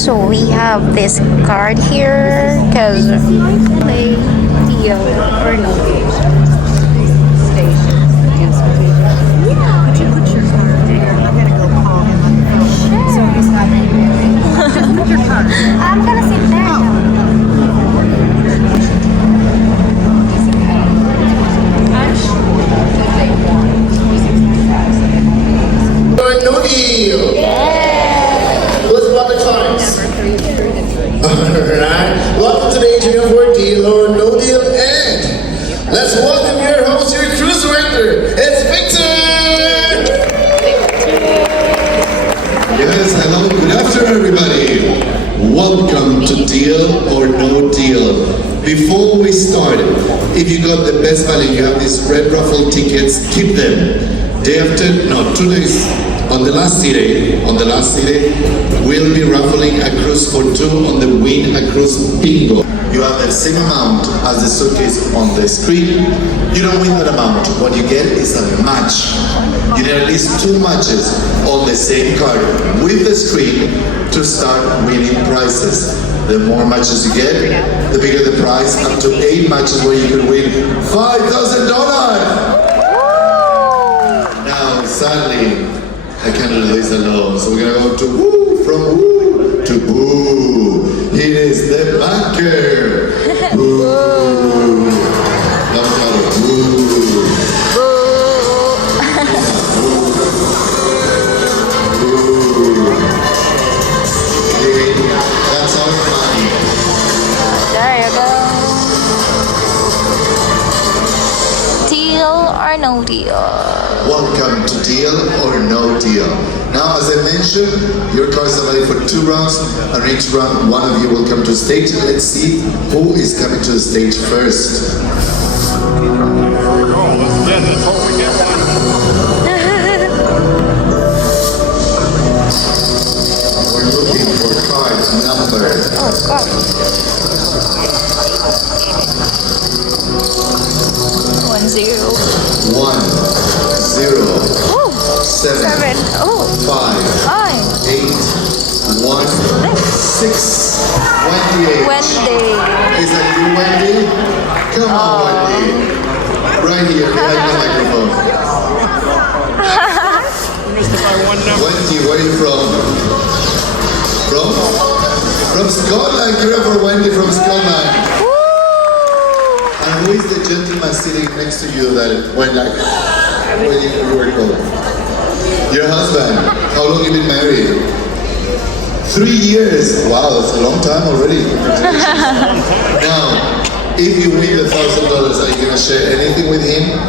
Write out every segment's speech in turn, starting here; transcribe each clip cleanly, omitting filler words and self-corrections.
So we have this card here because play deal or no deal. Could you put your card there? I'm gonna go call him on the phone. So he's not ready. Just put your card. I'm gonna sit there. No deal. What's about the cards? Alright. Welcome to the Adrian for Deal or No Deal, and let's welcome your host, your cruise director. It's Victor! Yes, hello, good afternoon everybody. Welcome to Deal or No Deal. Before we start, if you got the best value, you have these red raffle tickets, keep them. Day after, no, 2 days. On the last CD, we'll be raffling a cruise for 2 on the Win a Cruise Bingo. You have the same amount as the showcase on the screen. You don't win that amount. What you get is a match. You need at least 2 matches on the same card with the screen to start winning prizes. The more matches you get, the bigger the prize. Up to 8 matches where you can win $5,000. Now, sadly, I can't do this alone, so we're gonna go to woo, from woo to boo. It is the banker. Boo. That's how to boo. Boo. Okay, that's our money. There you go. Deal or no deal? Welcome to Deal or No Deal. Now, as I mentioned, your cards are valid for 2 rounds, and each round, one of you will come to the stage. Let's see who is coming to the stage first. We're looking for card number. Oh God. 1-0. 1, 0, Ooh, 7, 7. Oh, 5, 8, 1, 6. Wendy. Wendy. Is that you, Wendy? Come on, Wendy. Right here, behind the microphone. Wendy, where are you from? From Scotland. You're for Wendy from Scotland. And who is the gentleman sitting next to you that went like when you were called? Your husband. How long have you been married? 3 years. Wow, that's a long time already. Now, if you win the $1,000, are you gonna share anything with him?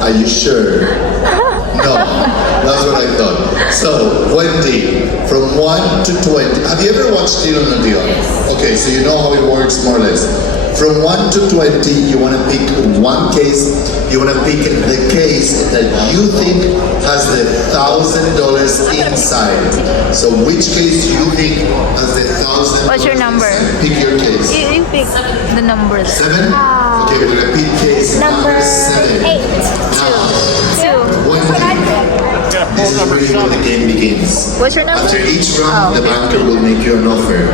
Are you sure? No, that's what I thought. So, Wendy, from 1 to 20. Have you ever watched Deal or No Deal? Okay, so you know how it works more or less. From 1 to 20, you want to pick one case. You want to pick the case that you think has the $1,000 inside. So which case do you think has the $1,000? What's your number? Pick your case. You pick the number. 7? Okay, we're going to pick case number 7. 8. Now, 2. when this is really when the game begins. What's your number? After each round, the banker will make you an offer.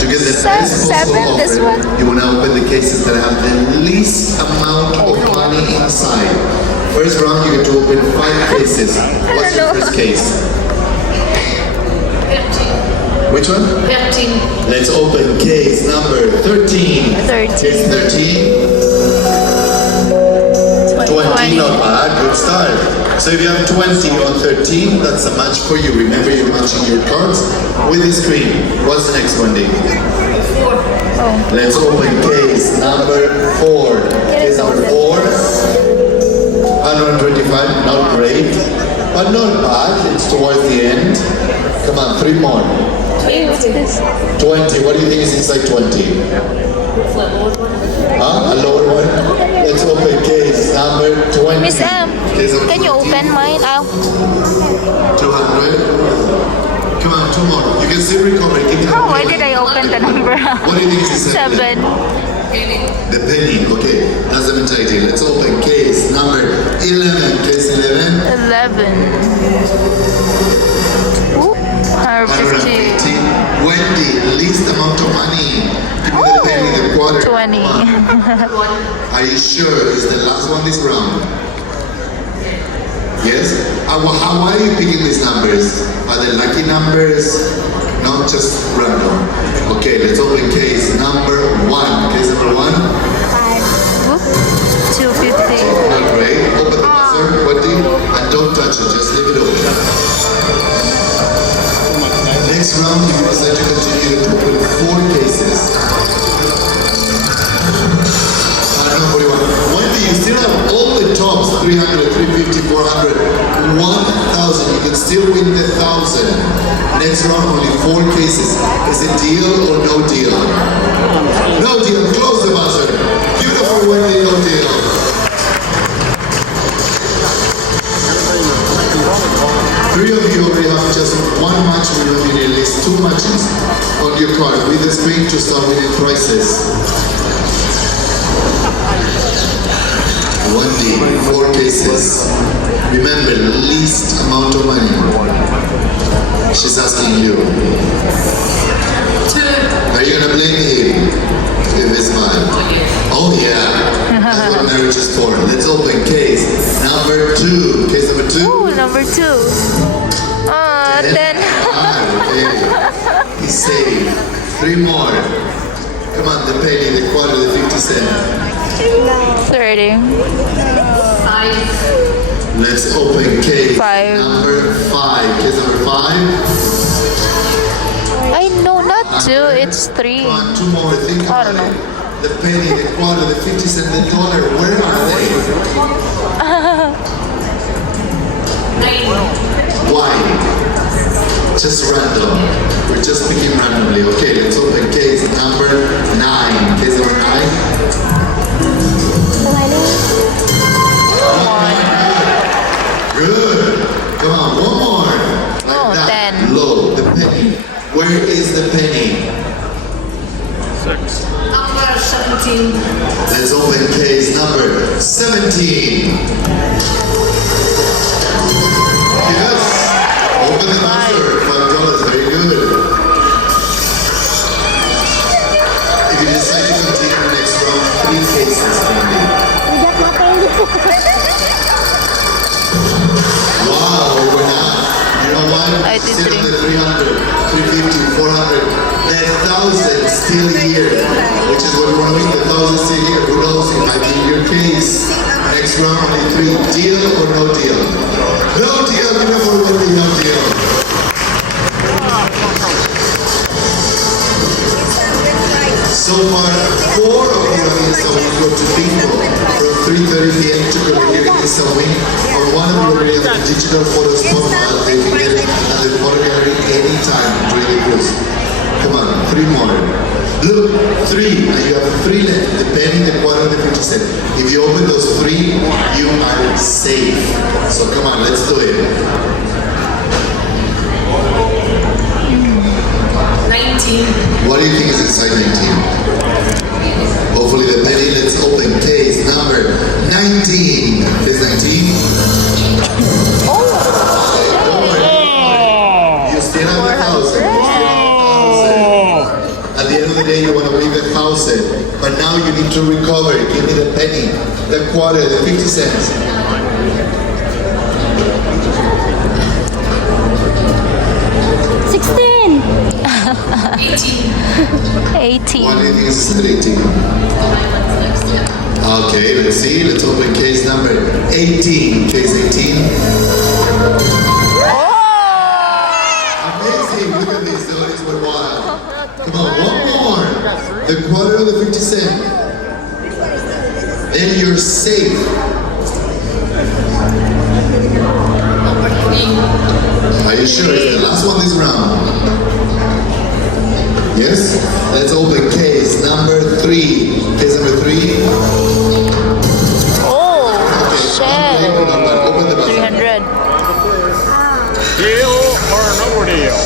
To get the best possible 7, this offer, one? you want to open the cases that have the least amount of money inside. First round, you get to open 5 cases. What's your first case? 15. Which one? 15. Let's open case number 13. 13. Case 13. 20, not bad, good start. So if you have 20 on 13, that's a match for you. Remember, you're matching your cards with the screen. What's the next one, Dave? 4. Let's open case number 4. Case number 4. 125, not great, but not bad. It's towards the end. Come on, 3 more. 20, what do you think is inside 20? Huh? A lower one? Let's open case number 20. Miss M, Case number can you 20. open mine? 200. Come on, 2 more. You can still recover. Give me the Oh, why penny. did I open the number? What do you think is inside? 7. The penny. Okay, that's the mentality. Let's open case number 11. Case 11. 11. Ooh, 150. Are you sure it's the last one this round? Yes? How are you picking these numbers? Are they lucky numbers? Not just random. Okay, let's open case number 1. Case number 1. 250. Not great. Open the buzzer, Wendy, and don't touch it. Just leave it open. Next round, you decide to continue to open 4 cases. Wendy, you still have all the tops, 300, 350, 400, 1,000. You can still win the 1,000. Next round, only 4 cases. Is it deal or no deal? No deal. Close the buzzer. Beautiful, Wendy, no deal. Three of you already have just 1 match. We will need at least 2 matches on your card with the screen to start winning prizes. Wendy, 4 cases. Remember, least amount of money. She's asking you. Are you gonna blame him if it's mine? Oh yeah, that's what marriage is for. Let's open case number 2. Case number 2. Ooh, number 2. Then. Okay. He's saved. 3 more. Come on, the penny, the quarter, the 50 cents. 30. Let's open case 5. number 5. Case number 5. I know, not 2, it's 3. Come on, 2 more. Think I about don't know. it. The penny, the quarter, the 50 cent, the dollar. Where are they? Why? Just random. We're just picking randomly. Okay, let's open case number 9. Case number 9. Good. Come on, 1 more. Like that. 10. Low. The penny. Where is the penny? 6. Number 17. Let's open case number 17. Yes. Open the buzzer. $5. Very good. If you decide to continue the next round, 3 cases only. Wow, we're not. You know what? I did Still 3. the 300, 350, 400. The 1,000 still here. Which is what we want to win. The 1,000 still here. Who knows if I give your case. Next round, only 3. Deal or no deal? No deal. You never will be no deal. So far, 4 of you have used a go to bingo from 3:30 p.m. to Colombia is a win. Or 1 of you already have a digital photo spot file. They can get it at the photo gallery anytime during the cruise. Come on, 3 more. Look, 3, and you have 3 left, the penny, the quarter, the 50 cent. If you open those 3, you are safe. So come on, let's do it. 19. What do you think is inside 19? Hopefully the penny. Let's open case number 19. Case 19. You still have the 1,000. At the end of the day, you want to win the 1,000. But now you need to recover. Give me the penny, the quarter, the 50 cents. 16. 18. 18. What do you think is at 18? Okay, let's see. Let's open case number 18. Case 18. Amazing. Look at this. The audience went wild. Come on, 1 more. The quarter of the 50 cent. Then you're safe. Are you sure? It's the last one this round. Yes? Let's open case number 3. Case number 3. Oh, Okay, shit. open the buzzer. 300. Deal or no deal?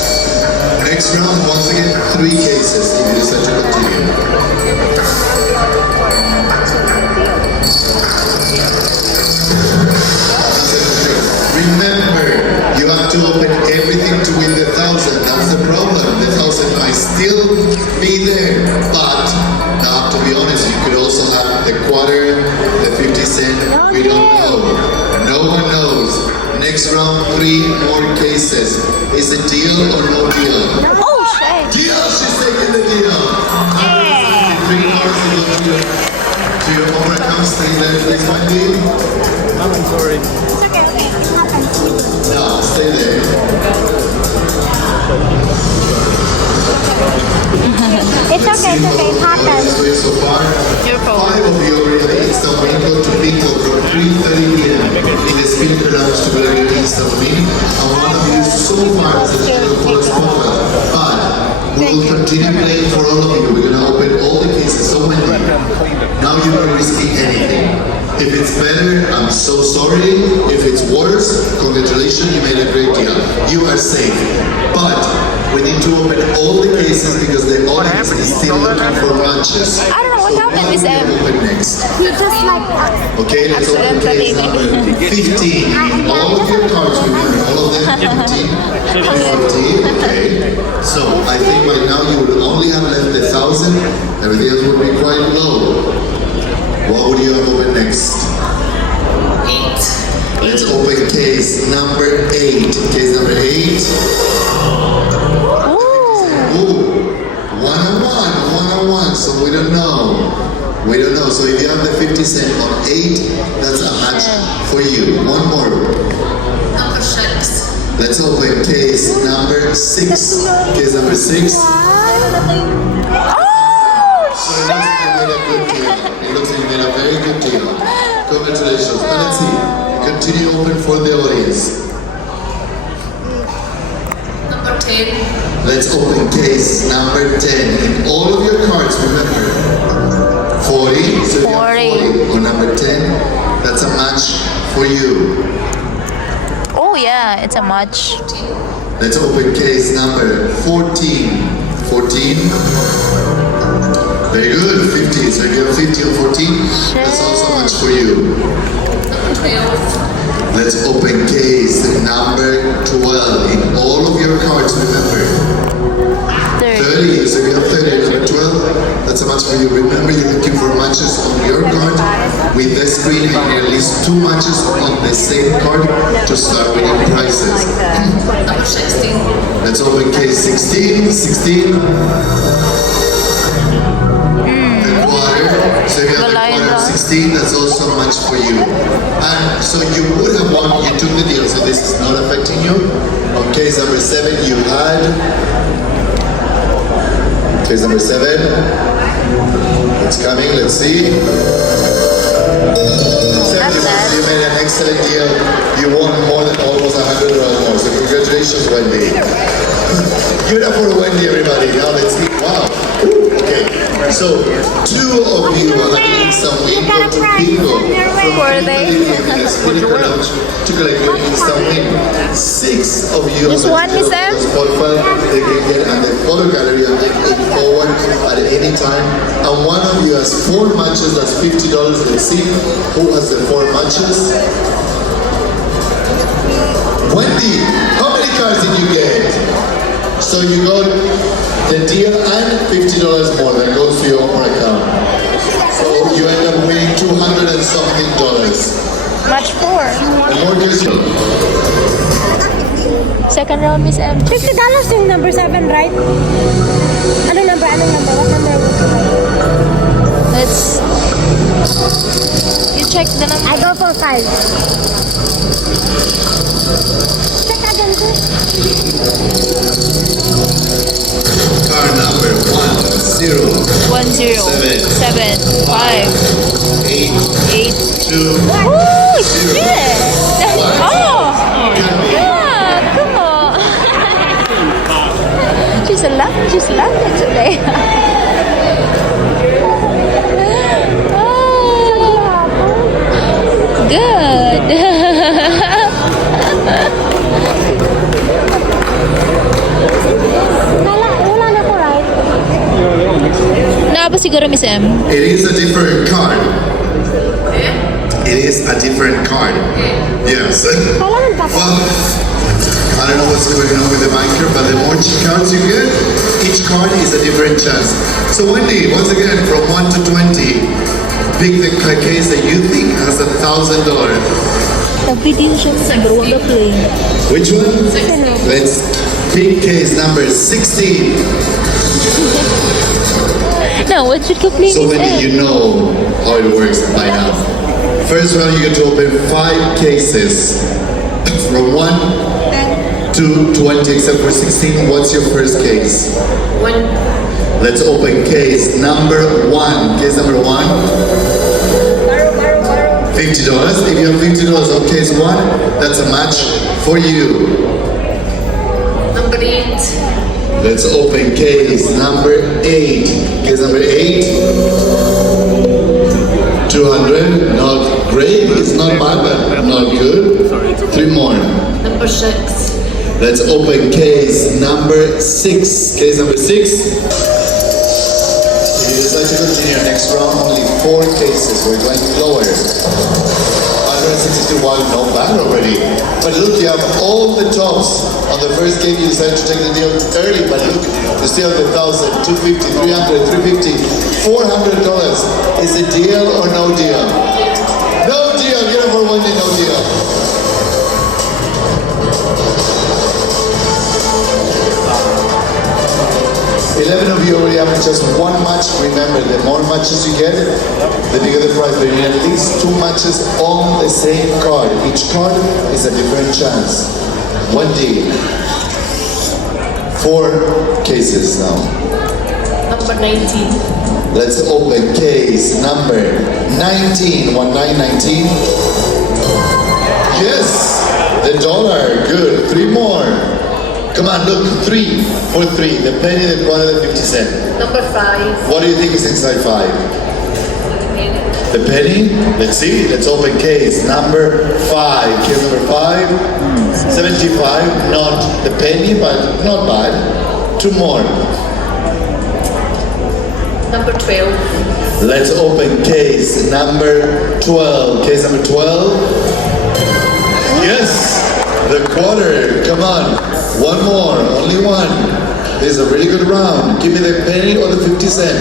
Next round, once again, 3 cases if you decide to continue. Remember, you have to open everything to win the 1,000. That's the problem. The 1,000 might still be there, but now to be honest, you could also have 3 more cases. Is it deal or no deal? Oh, shit. Deal! She's taking the deal! 3 cards to go to your own account. Stay there, please, Wendy. No, stay there. It's okay, it happens. So far, 5 of you already have instant win. Go to Bingo from 3:30 p.m. in the speaker lounge to get your instant win. And one of you so far has a little bonus profile. But we will continue playing for all of you. We're gonna open all the cases. So many. Now you're not risking anything. If it's better, I'm so sorry. If it's worse, congratulations, you made a great deal. You are safe. But we need to open all the cases because the audience is still looking for matches. I don't know what happened, Miss M. Open next. He just like Okay, let's open case number 15. All of your cards, remember, all of them 15. 14, okay. So I think right now you would only have left 1,000. Everything else would be quite low. What would you have open next? 8. Let's open case number 8. Case number 8. Ooh, 101, so we don't know. We don't know. So if you have the 50 cent on 8, that's a match for you. One more. Number 6. Let's open case number 6. Case number 6. So it looks like you made a good deal. It looks like you made a very good deal. Congratulations. Now let's see. Continue open for the audience. Number 10. Let's open case number 10. And all of your cards, remember, 40. So if you have 40 on number 10, that's a match for you. Oh, yeah, it's a match. Let's open case number 14. 14. Very good. 50. So if you have 50 on 14, that's also a match for you. Number 12. Let's open case number 12. In all of your cards, remember, 30. So if you have 30, number 12, that's a match for you. Remember, you're looking for matches on your card with the screen having at least 2 matches on the same card to start winning prizes. Number 16. Let's open case 16. 16. So if you have a quarter of 16, that's also a match for you. And so you would have won, you took the deal, so this is not affecting you. On case number 7, you had. Case number 7. It's coming, let's see. 71, you made an excellent deal. You won more than almost $100 more. So congratulations, Wendy. Give it up for Wendy, everybody. Now let's see. Wow. Okay. So 2 of you are having some win go to Bingo from Speaker Lounge to collect your instant win. 6 of you Just one, Miss M? Spotify, they can get at the photo gallery and then in forward at any time. And one of you has 4 matches, that's $50. Let's see who has the 4 matches. Wendy, how many cards did you get? So you got the deal and $50 more that goes to your own account. So you end up winning $200 and something. Match 4. And more gives you. Second round, Miss M. $50 yung number 7, right? Ano number? What number would you like? Let's... You check the number. I go for 5. Check again, Card number 10. 1, 0, 7, 5, 8, 8. 2. Oh, shit! Oh! Yeah, come on. She's laughing today. Oh, good. Wala na ko, right? Na ba siguro, Miss M? It is a different card. It is a different card. Yes. Kailangan pa Well, I don't know what's going on with the mic here, but the more cards you get, each card is a different chance. So Wendy, once again, from 1 to 20, pick the case that you think has $1,000. Nag-video siya sa bro, wag play. Which one? Let's pick case number 16. No, what should you play So Wendy, you know how it works by now. First round, you get to open 5 cases from 1 to 20, except for 16. What's your first case? 1. Let's open case number 1. Case number 1. $50. If you have $50 on case 1, that's a match for you. Number 8. Let's open case number 8. Case number 8. 200. Not great. It's not bad, but not good. 3 more. Number 6. Let's open case number 6. Case number 6. If you decide to continue next round, only 4 cases. We're going lower. 161, not bad already. But look, you have all the tops. On the first game, you decided to take the deal early, but look, you still have the 1,000, 250, 300, 350, $400. Is it deal or no deal? No deal. Get it for one day, no deal. $11 of you already have just 1 match. Remember, the more matches you get, the bigger the prize. But you need at least 2 matches on the same card. Each card is a different chance. 1D. 4 cases now. Number 19. Let's open case number 19. 1919. Yes, the dollar. Good. 3 more. Come on, look, 3 for 3. The penny, the quarter, the 50 cent. Number 5. What do you think is inside 5? The penny? Let's see. Let's open case number 5. Case number 5. 75. Not the penny, but not bad. 2 more. Number 12. Let's open case number 12. Case number 12. Yes, the quarter. Come on. 1 more. Only 1. This is a really good round. Give me the penny or the 50 cent.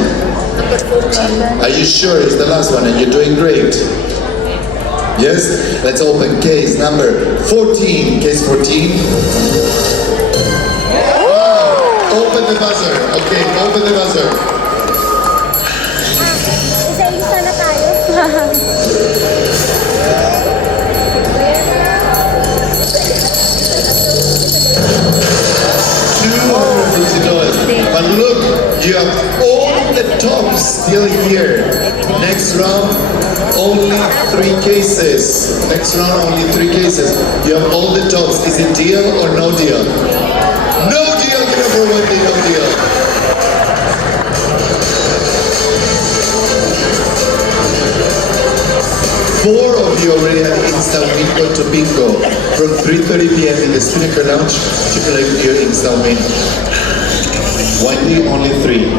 Number 14. Are you sure it's the last one and you're doing great? Yes? Let's open case number 14. Case 14. Wow. Open the buzzer. Okay, open the buzzer. Isa-isa na tayo. $250. But look, you have all the tops still here. Next round, only 3 cases. Next round, only 3 cases. You have all the tops. Is it deal or no deal? No deal. Give it for 1 day, no deal. Four of you already have instant bingo to bingo from 3:30 p.m. in the Spinnaker Lounge to collect your instant win. 1 day, only 3.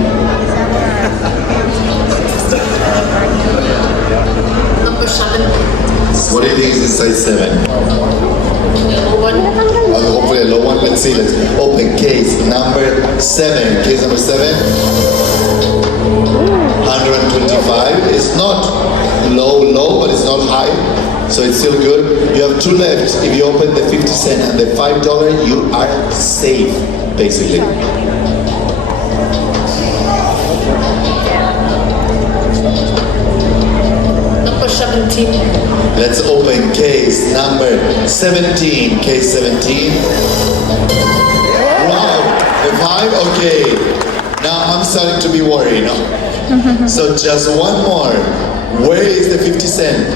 Number 7. What do you think is inside 7? Low one. Hopefully a low one. Let's see. Let's open case number 7. Case number 7. 125. It's not low, but it's not high. So it's still good. You have 2 left. If you open the 50 cent and the $5, you are safe, basically. Number 17. Let's open case number 17. Case 17. Wow, the 5? Okay. Now I'm starting to be worried. No? So just 1 more. Where is the 50 cent?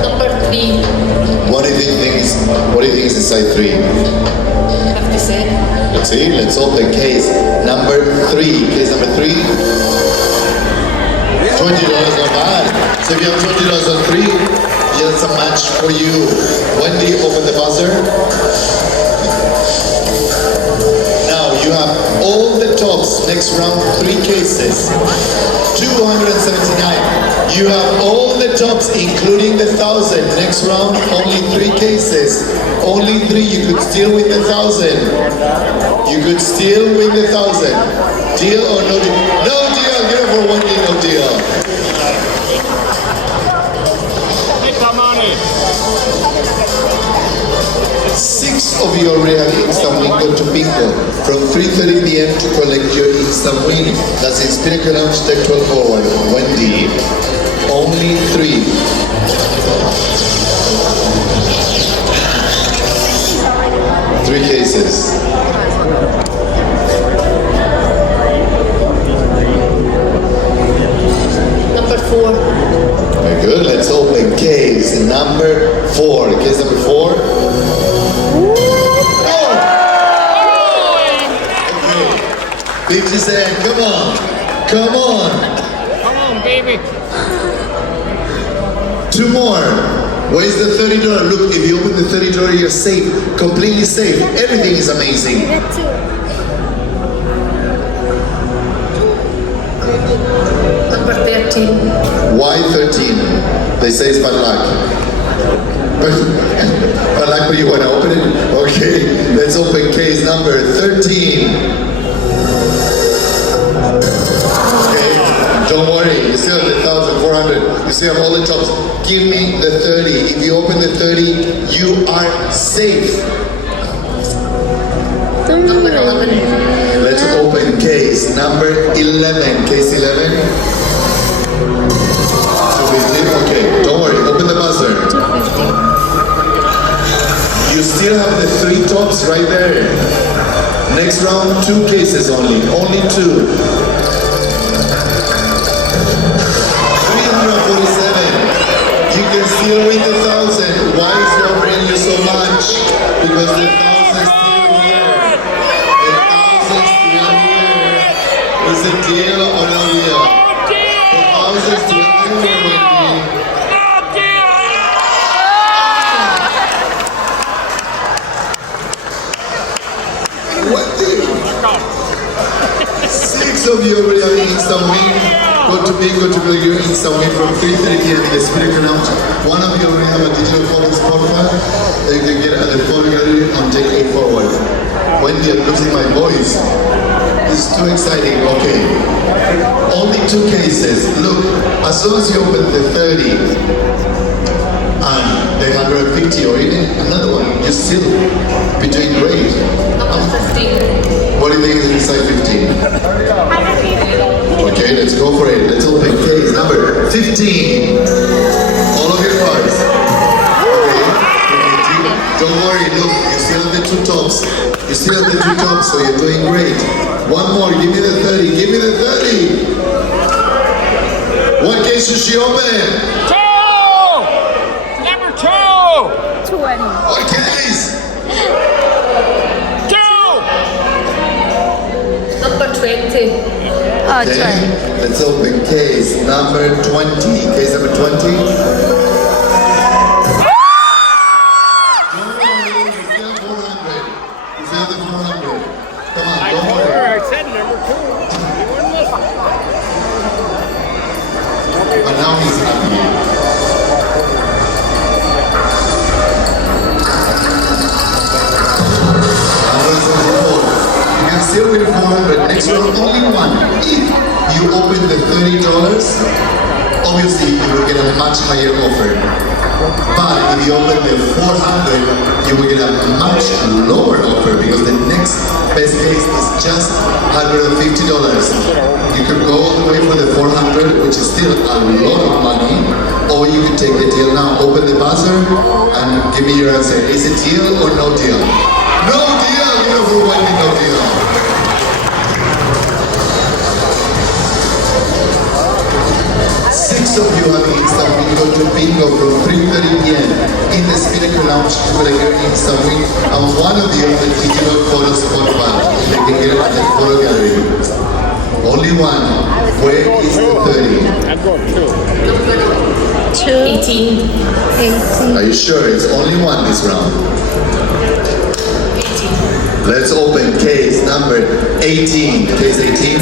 Number 3. What do you think is inside 3? 50 cent. Let's see. Let's open case number 3. Case number 3. $20, not bad. So if you have $20 on 3, that's a match for you. Wendy, open the buzzer. Now you have all the tops. Next round, 3 cases. 279. You have all the tops, including the 1,000. Next next round, only 3 cases. Only 3, you could still win the 1,000. You could still win the 1,000. Deal or no deal? No deal, give it for 1 deal, no deal. Six of you already have instant win. Go to bingo from 3:30 p.m. to collect your instant win. That's in Spinnaker Lounge, Tech 12 forward. Wendy. Only 3. Three cases. Number 4. Very good. Let's open case number 4. Case number 4. Oh! Okay. 50 Cent, come on. Come on. Come on, baby. 2 more. Where's the $30? Look, if you open the $30, you're safe. Completely safe. Everything is amazing. Number 13. Why 13? They say it's bad luck. Bad luck when you want to open it? Okay, let's open case number 13. Okay, don't worry, you still have the 1,400. You still have all the tops. Give me the 30. If you open the 30, you are safe. Number 11. Let's open case number 11. Case 11. Okay, don't worry, open the buzzer. You still have the 3 tops right there. Next round, 2 cases only. Only 2. 347. You can still win the 1,000. Why is it offering you so much? Because the 1,000 is still here. The 1,000 is still here. Is it deal or no deal? The 1,000 is still here, Wendy. What deal? 6 of you already have instant win. Go to bingo to play your instant win from 3:30 p.m. in the Spinnaker Lounge. 1 of you already have a digital phone in Spotify. You can get at the phone gallery and take it forward. Wendy, I'm losing my voice. This is too exciting. Okay. Only 2 cases. Look, as soon as you open the 30 and the 150 or even another one, you still be doing great. Number 15. What do you think is inside 15? Okay, let's go for it. Let's open case number 15. All of your cards. Okay. Don't worry, look, you still have the 2 tops. You still have the 2 tops, so you're doing great. 1 more, give me the 30. Give me the 30. What case should she open? 2! Number 2! 20. What case? 2! Number 20. Oh, Okay, 20. let's open case number 20. Case number 20. Come on, don't worry. I said number 2. You wouldn't listen. But now he's happy. You can still win 400. Next round, only 1. If you open the $30, obviously you will get a much higher offer. But if you open the 400, you will get a much lower offer because the next best case is just $150. You could go all the way for the 400, which is still a lot of money, or you can take the deal now. Open the buzzer and give me your answer. Is it deal or no deal? No deal! You know who won me no deal. Six of you have instant win. Go to bingo from 3:30 p.m. in the Spinnaker Lounge to play your instant win. And 1 of you have the digital photo spot band. You can get it at the photo gallery. Only 1. Where is the 30? I'm going 2. Number 2. 18. 18. Are you sure? It's only 1 this round. 18. Let's open case number 18. Case 18.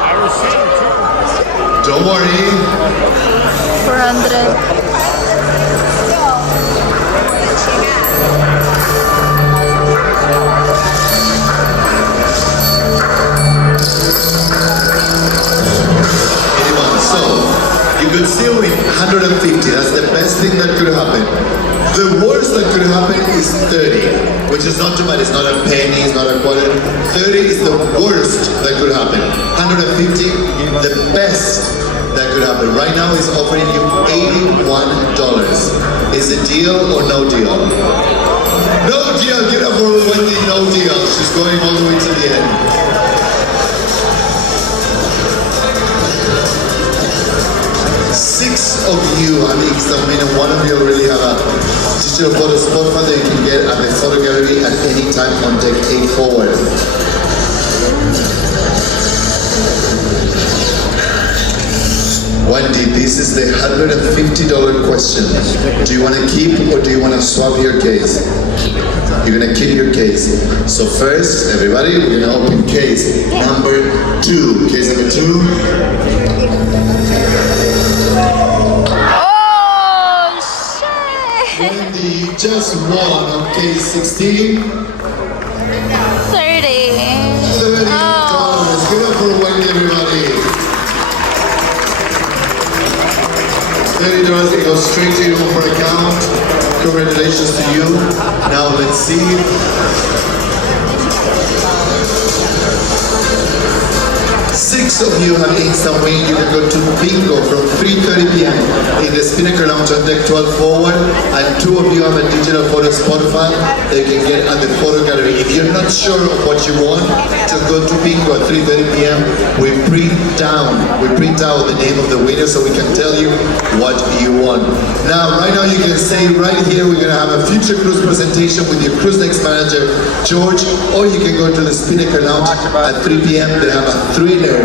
I was saying 2. Don't Don't worry. 400. Anyone. So, you could still win 150. That's the best thing that could happen. The worst that could happen is 30, which is not too bad. It's not a penny, it's not a quarter. 30 is the worst that could happen. 150, the best that could happen. Right now is offering you $81. Is it deal or no deal? No deal. Give it up for Wendy. No deal. She's going all the way to the end. Six of you have instant win, and one of you already have a digital photo spot file that you can get at the photo gallery at any time on deck 8 forward. Wendy, this is the $150 question. Do you want to keep or do you want to swap your case? You're going to keep your case. So first, everybody, we're going to open case number 2. Case number 2. Oh, shit! Wendy just won on case 16. 30. $30. Oh. Give it up for Wendy, everybody. $30 goes straight to your home account. Congratulations to you. Now let's see. 6 of you have instant win. You can go to bingo from 3:30 p.m. in the Spinnaker Lounge on deck 12 forward, and 2 of you have a digital photo spot file that you can get at the photo gallery. If you're not sure of what you want, just go to bingo at 3:30 p.m. We print out the name of the winner so we can tell you what you want. Now, right now you can stay right here. We're gonna have a future cruise presentation with your cruise next manager, George, or you can go to the Spinnaker Lounge at 3 p.m. They have a thriller